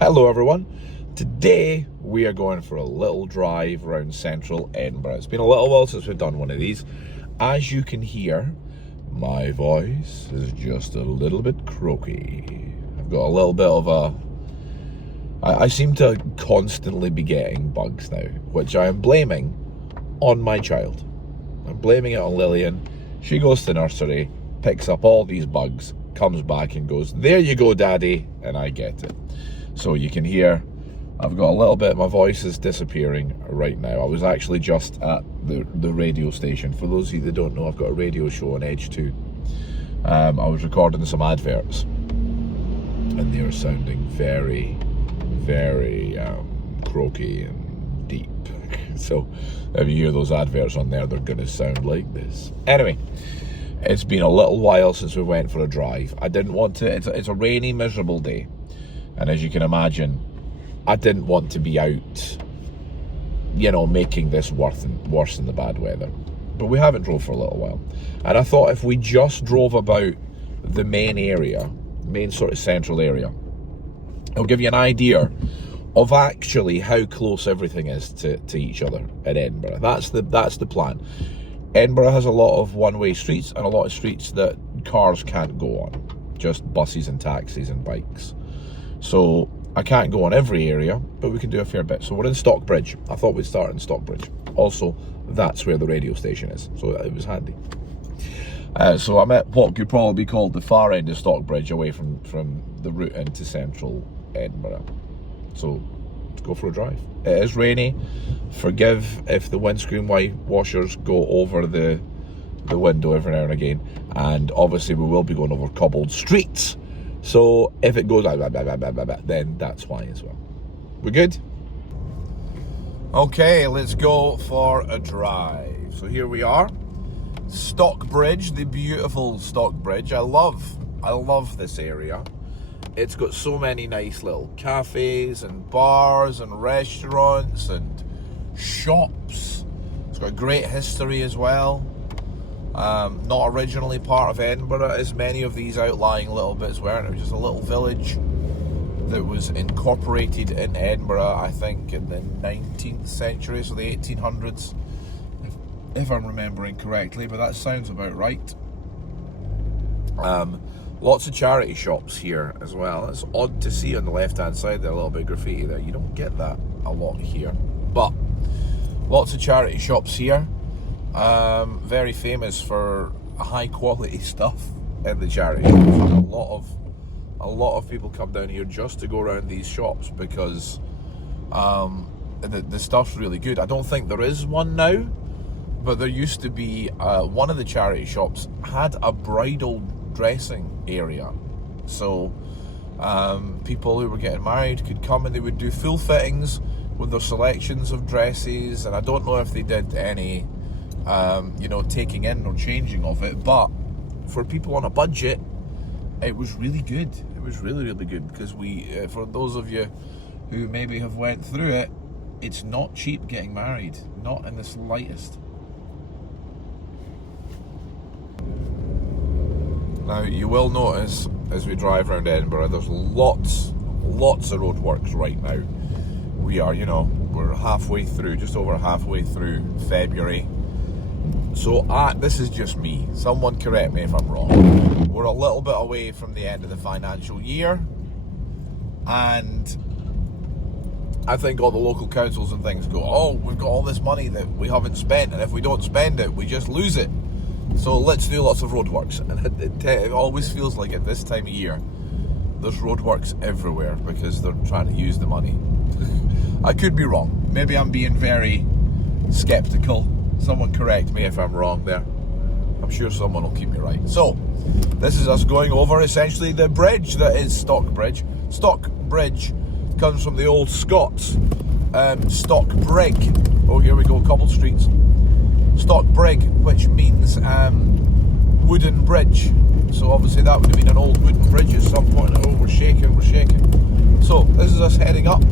Hello everyone, today we are going for a little drive around central Edinburgh. It's been a little while since we've done one of these. As you can hear, my voice is just a little bit croaky. I've got a little bit of I seem to constantly be getting bugs now, which I am blaming on my child. I'm blaming it on Lillian. She goes to nursery, picks up all these bugs, comes back and goes, "There you go, Daddy," and I get it. So you can hear I've got a little bit, my voice is disappearing right now. I was actually just at the radio station. For those of you that don't know, I've got a radio show on Edge 2. I was recording some adverts and they were sounding very, very croaky and deep. So if you hear those adverts on there, they're going to sound like this. Anyway, it's been a little while since we went for a drive. I didn't want to, it's a rainy, miserable day. And as you can imagine, I didn't want to be out, you know, making this worse in the bad weather. But we haven't drove for a little while. And I thought if we just drove about the main sort of central area, it'll give you an idea of actually how close everything is to each other in Edinburgh. That's the plan. Edinburgh has a lot of one-way streets and a lot of streets that cars can't go on. Just buses and taxis and bikes. So I can't go on every area, but we can do a fair bit. So we're in Stockbridge. I thought we'd start in Stockbridge. Also, that's where the radio station is, so it was handy. So I'm at what could probably be called the far end of Stockbridge, away from the route into central Edinburgh. So let's go for a drive. It is rainy. Forgive if the windscreen washers go over the window every now and again. And obviously we will be going over cobbled streets. So if it goes then that's why as well. We good? Okay, let's go for a drive. So here we are, Stockbridge, the beautiful Stockbridge. I love this area. It's got so many nice little cafes and bars and restaurants and shops. It's got a great history as well. Not originally part of Edinburgh, as many of these outlying little bits weren't. It was just a little village that was incorporated in Edinburgh, I think, in the 19th century, so the 1800s, if I'm remembering correctly, but that sounds about right. Lots of charity shops here as well. It's odd to see on the left-hand side there, a little bit of graffiti there. You don't get that a lot here, but lots of charity shops here. Very famous for high quality stuff in the charity shops. And a lot of people come down here just to go around these shops because the stuff's really good. I don't think there is one now, but there used to be one of the charity shops had a bridal dressing area. So people who were getting married could come and they would do full fittings with their selections of dresses, and I don't know if they did any taking in or changing of it, but for people on a budget, it was really good. It was really, really good because for those of you who maybe have went through it, it's not cheap getting married, not in the slightest. Now, you will notice as we drive around Edinburgh, there's lots of roadworks right now. We're halfway through, just over halfway through February. So this is just me. Someone correct me if I'm wrong. We're a little bit away from the end of the financial year, and I think all the local councils and things go, "Oh, we've got all this money that we haven't spent, and if we don't spend it, we just lose it. So let's do lots of roadworks." And it always feels like at this time of year, there's roadworks everywhere because they're trying to use the money. I could be wrong. Maybe I'm being very skeptical. Someone correct me if I'm wrong there. I'm sure someone will keep me right. So, this is us going over essentially the bridge that is Stockbridge. Stockbridge comes from the old Scots Stockbrig. Oh, here we go, cobbled streets. Stockbrig, which means wooden bridge. So obviously that would have been an old wooden bridge at some point. Oh, we're shaking. So, this is us heading up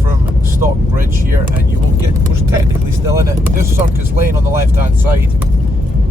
from Stockbridge here, and you will get, we're technically still in it, this Circus Lane on the left hand side,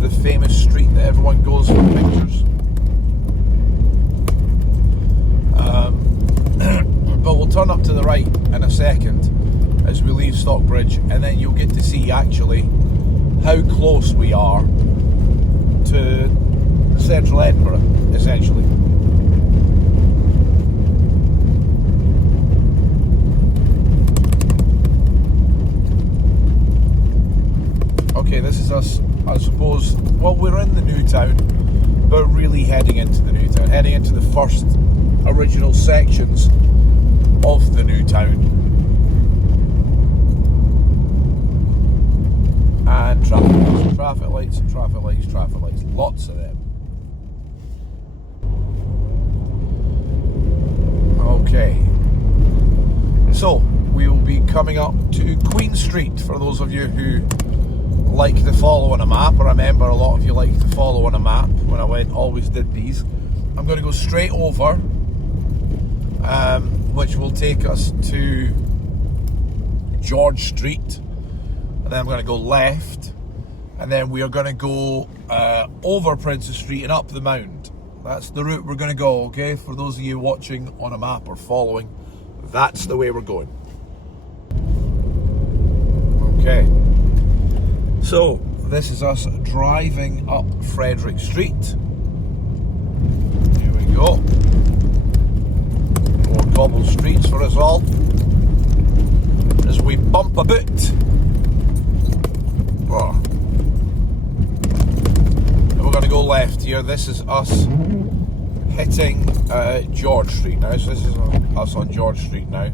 the famous street that everyone goes for pictures. But we'll turn up to the right in a second as we leave Stockbridge, and then you'll get to see actually how close we are to central Edinburgh, essentially. Okay, this is us, I suppose, well, we're in the new town, but really heading into the new town, heading into the first original sections of the new town. And traffic lights, lots of them. Okay, so we will be coming up to Queen Street for those of you who like to follow on a map. I remember a lot of you like to follow on a map when I always did these. I'm going to go straight over, which will take us to George Street, and then I'm going to go left, and then we are going to go over Princess Street and up the Mound. That's the route we're going to go, okay? For those of you watching on a map or following, that's the way we're going. Okay. So, this is us driving up Frederick Street. Here we go. More cobbled streets for us all as we bump a bit. Oh. And we're going to go left here. This is us hitting George Street now. So this is us on George Street now.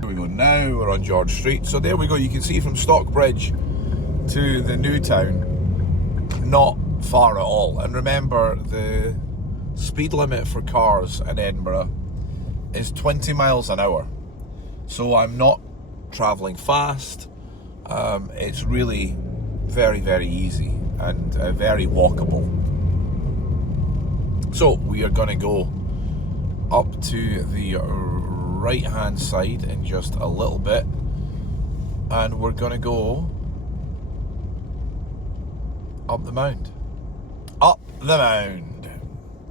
Here we go. Now we're on George Street. So there we go. You can see from Stockbridge to the new town, not far at all. And remember, the speed limit for cars in Edinburgh is 20 miles an hour. So I'm not travelling fast. It's really very, very easy and very walkable. So we are going to go up to the right hand side in just a little bit, and we're going to go up the Mound. Up the Mound.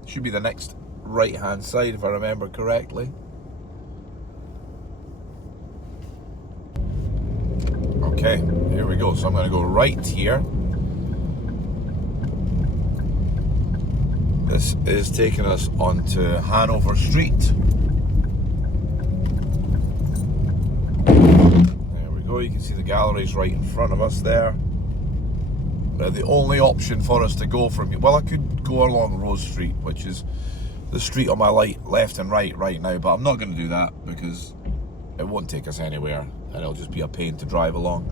Should be the next right hand side if I remember correctly. Okay, here we go. So I'm going to go right here. This is taking us onto Hanover Street. There we go. You can see the galleries right in front of us there. The only option for us to go from, well, I could go along Rose Street, which is the street on my left and right now, but I'm not going to do that because it won't take us anywhere and it'll just be a pain to drive along.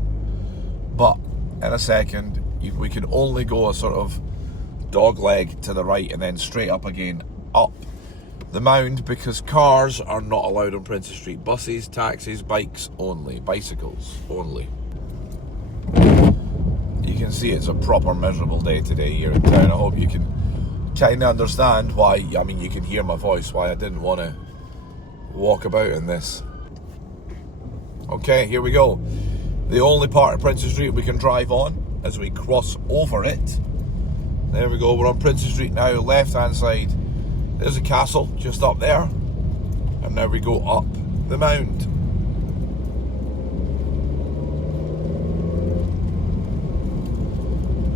But in a second, we can only go a sort of dog leg to the right and then straight up again up the Mound, because cars are not allowed on Princess Street. Buses, taxis, bikes only, bicycles only. You can see it's a proper miserable day today here in town. I hope you can kind of understand why, I mean, you can hear my voice, why I didn't want to walk about in this. Okay, here we go. The only part of Princess Street we can drive on as we cross over it. There we go, we're on Princess Street now, left hand side. There's a castle just up there. And now we go up the Mound.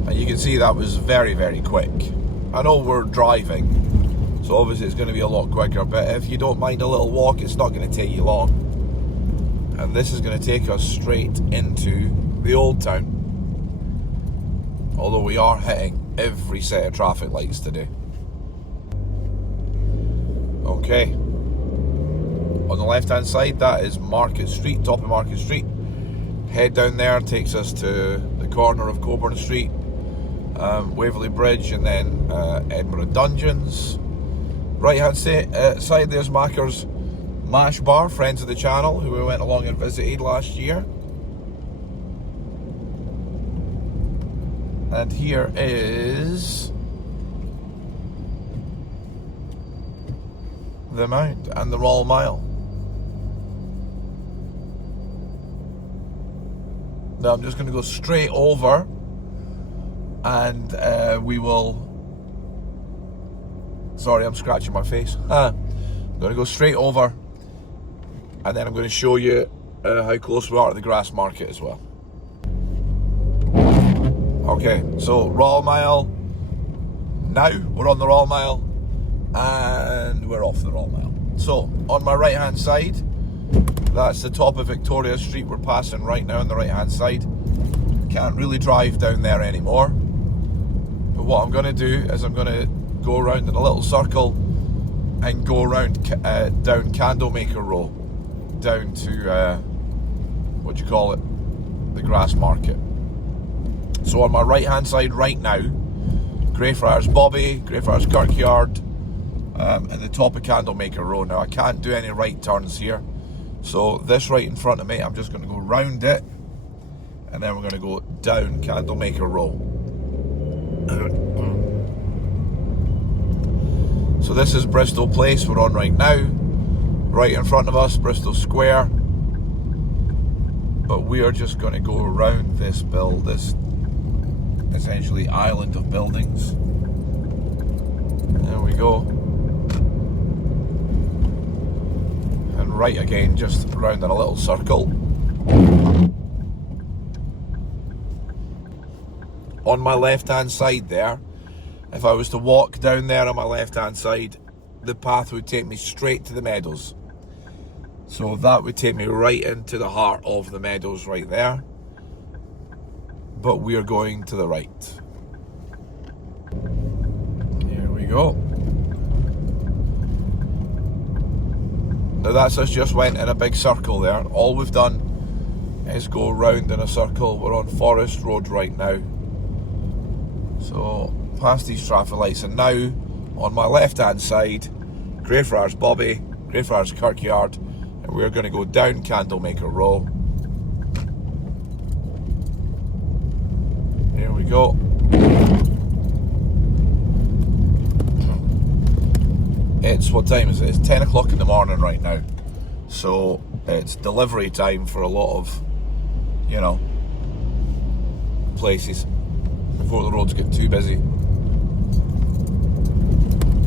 And you can see that was very, very quick. I know we're driving, so obviously it's going to be a lot quicker, but if you don't mind a little walk, it's not going to take you long. And this is going to take us straight into the old town. Although we are hitting every set of traffic lights today. Okay. On the left hand side, that is Market Street, top of Market Street. Head down there takes us to the corner of Coburn Street, Waverley Bridge, and then Edinburgh Dungeons. Right hand side, there's Macker's Mash Bar, friends of the channel, who we went along and visited last year. And here is the Mound and the Royal Mile. Now I'm just going to go straight over, and we will... Sorry, I'm scratching my face. I'm going to go straight over and then I'm going to show you how close we are to the grass market as well. Okay, so Royal Mile. Now we're on the Royal Mile, and we're off the Royal Mile. So on my right hand side, that's the top of Victoria Street we're passing right now on the right hand side. Can't really drive down there anymore, but what I'm going to do is I'm going to go around in a little circle and go around down Candlemaker Row, down to what do you call it, the grass market. So on my right hand side right now, Greyfriars Bobby, Greyfriars Kirkyard, and the top of Candlemaker Row. Now I can't do any right turns here, so this right in front of me, I'm just going to go round it, and then we're going to go down Candlemaker Row. So this is Bristol Place we're on right now. Right in front of us, Bristol Square. But we are just going to go around this essentially island of buildings. There we go. And right again, just round in a little circle. On my left hand side there, if I was to walk down there on my left hand side, the path would take me straight to the meadows. So that would take me right into the heart of the meadows right there. But we are going to the right. Here we go. Now that's us just went in a big circle there. All we've done is go round in a circle. We're on Forest Road right now. So past these traffic lights, and now on my left hand side, Greyfriars Bobby, Greyfriars Kirkyard, and we're going to go down Candlemaker Row. Here we go. It's, what time is it? It's 10 o'clock in the morning right now. So it's delivery time for a lot of, you know, places before the roads get too busy.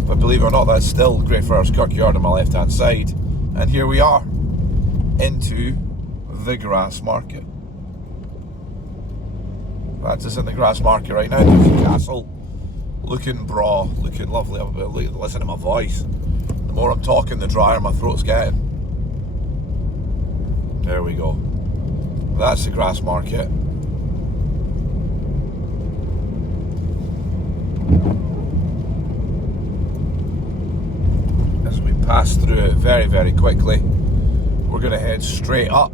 But believe it or not, that's still Greyfriars Kirkyard on my left hand side. And here we are, into the grass market. That's us in the grass market right now. There's the castle, looking looking lovely. Listen to my voice. The more I'm talking, the drier my throat's getting. There we go. That's the grass market. As we pass through it very, very quickly, we're going to head straight up.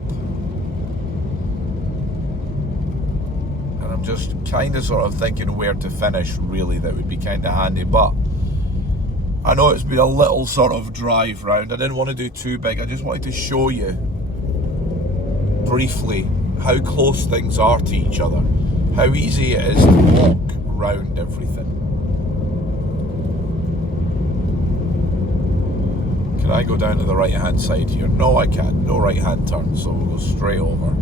Just kind of sort of thinking where to finish, really. That would be kind of handy, but I know it's been a little sort of drive round. I didn't want to do too big. I just wanted to show you briefly how close things are to each other, how easy it is to walk round everything. Can I go down to the right hand side here? No, I can't. No right hand turn, so we'll go straight over.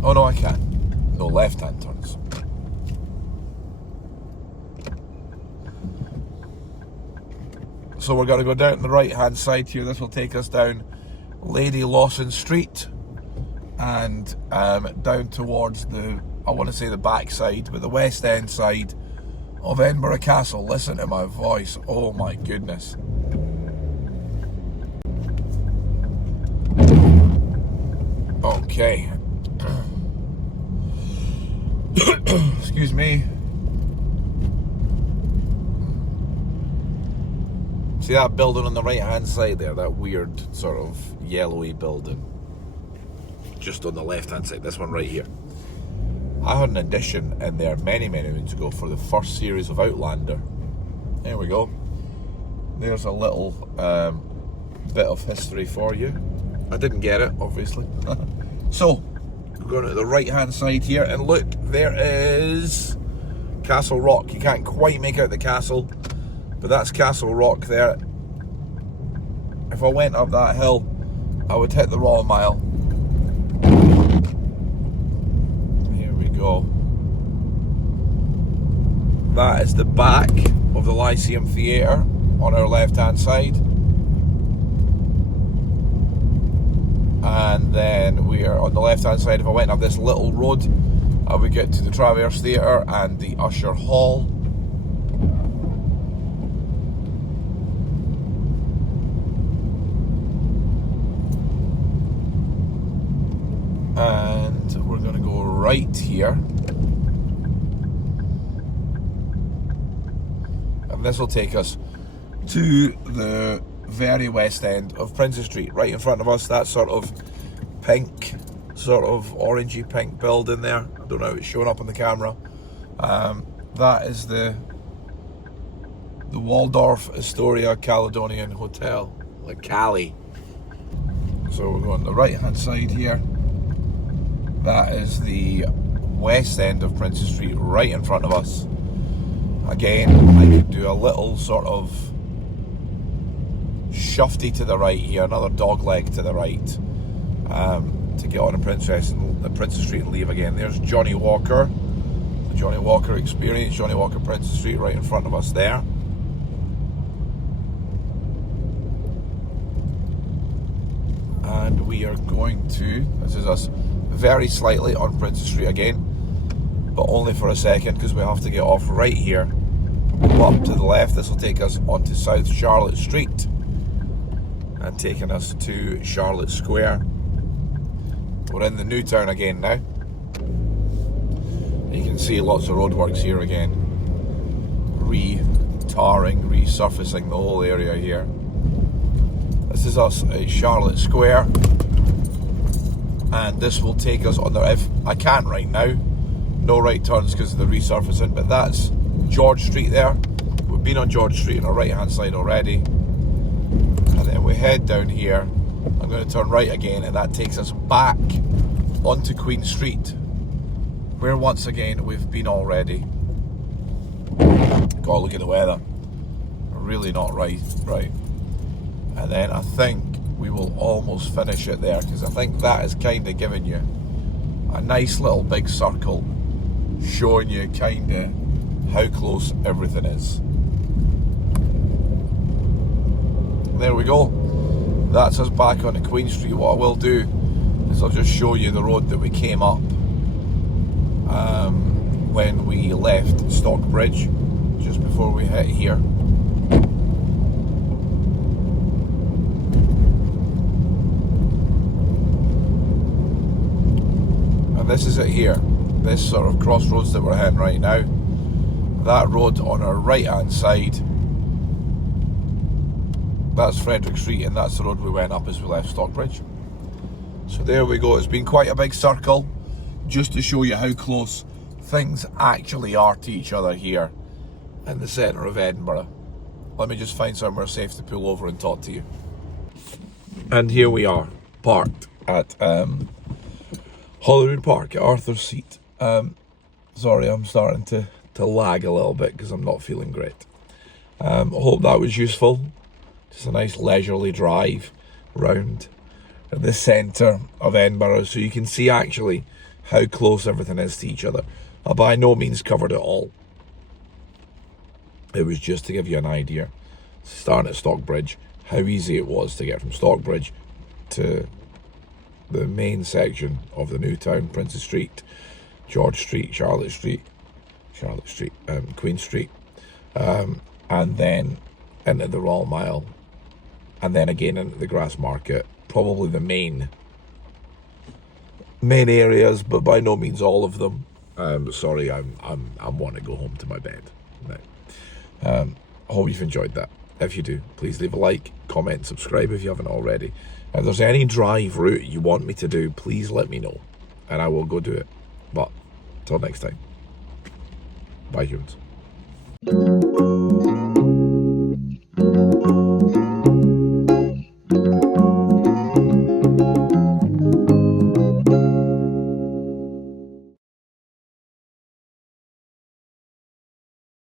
Oh no, I can't. No left hand turns. So we're going to go down the right hand side here. This will take us down Lady Lawson Street and down towards the, I want to say the back side, but the West End side of Edinburgh Castle. Listen to my voice. Oh my goodness. Okay. Excuse me. See that building on the right hand side there, that weird sort of yellowy building just on the left hand side, this one right here. I had an addition in there many moons ago for the first series of Outlander. There we go. There's a little bit of history for you. I didn't get it, obviously. So we're going to the right hand side here, and look, there is Castle Rock. You can't quite make out the castle, but that's Castle Rock there. If I went up that hill, I would hit the Royal Mile. Here we go. That is the back of the Lyceum Theatre on our left hand side. and then we are on the left hand side. If I went up this little road, I would get to the Traverse Theatre and the Usher Hall. And we're going to go right here, and this will take us to the very west end of Princes Street. Right in front of us, that sort of pink, sort of orangey pink building there. I don't know how it's showing up on the camera. That is the Waldorf Astoria Caledonian Hotel, like Cali. So we're going the right hand side here. That is the west end of Princes Street, right in front of us. Again, I could do a little sort of shufty to the right here, another dog leg to the right, to get on the Princes Street and leave again. There's Johnny Walker, the Johnny Walker Experience, Johnny Walker Princes Street, right in front of us there. And we are going to, this is us very slightly on Princes Street again, but only for a second because we have to get off right here, go up to the left. This will take us onto South Charlotte Street and taking us to Charlotte Square. We're in the new town again now. You can see lots of roadworks here again, re-tarring, resurfacing the whole area here. This is us at Charlotte Square, and this will take us on the, if I can't right now, no right turns because of the resurfacing, but that's George Street there. We've been on George Street on our right hand side already, and then we head down here. I'm going to turn right again, and that takes us back onto Queen Street, where once again we've been already. God, look at the weather, really not right. And then I think we will almost finish it there, because I think that is kind of giving you a nice little big circle, showing you kind of how close everything is. There we go. That's us back on the Queen Street. What I will do is I'll just show you the road that we came up when we left Stockbridge, just before we hit here. And this is it here, this sort of crossroads that we're heading right now. That road on our right hand side, that's Frederick Street, and that's the road we went up as we left Stockbridge. So there we go. It's been quite a big circle, just to show you how close things actually are to each other here in the centre of Edinburgh. Let me just find somewhere safe to pull over and talk to you. And here we are, parked at Holyrood Park at Arthur's Seat. Sorry, I'm starting to lag a little bit because I'm not feeling great. I hope that was useful. Just a nice leisurely drive round the centre of Edinburgh, so you can see actually how close everything is to each other. I by no means covered it all. It was just to give you an idea, starting at Stockbridge, how easy it was to get from Stockbridge to the main section of the new town, Princes Street, George Street, Charlotte Street, Queen Street, and then into the Royal Mile, and then again into the Grassmarket. Probably the main areas, but by no means all of them. Sorry, I want to go home to my bed now. I hope you've enjoyed that. If you do, please leave a like, comment, subscribe if you haven't already. If there's any drive route you want me to do, please let me know, and I will go do it. But till next time, bye humans.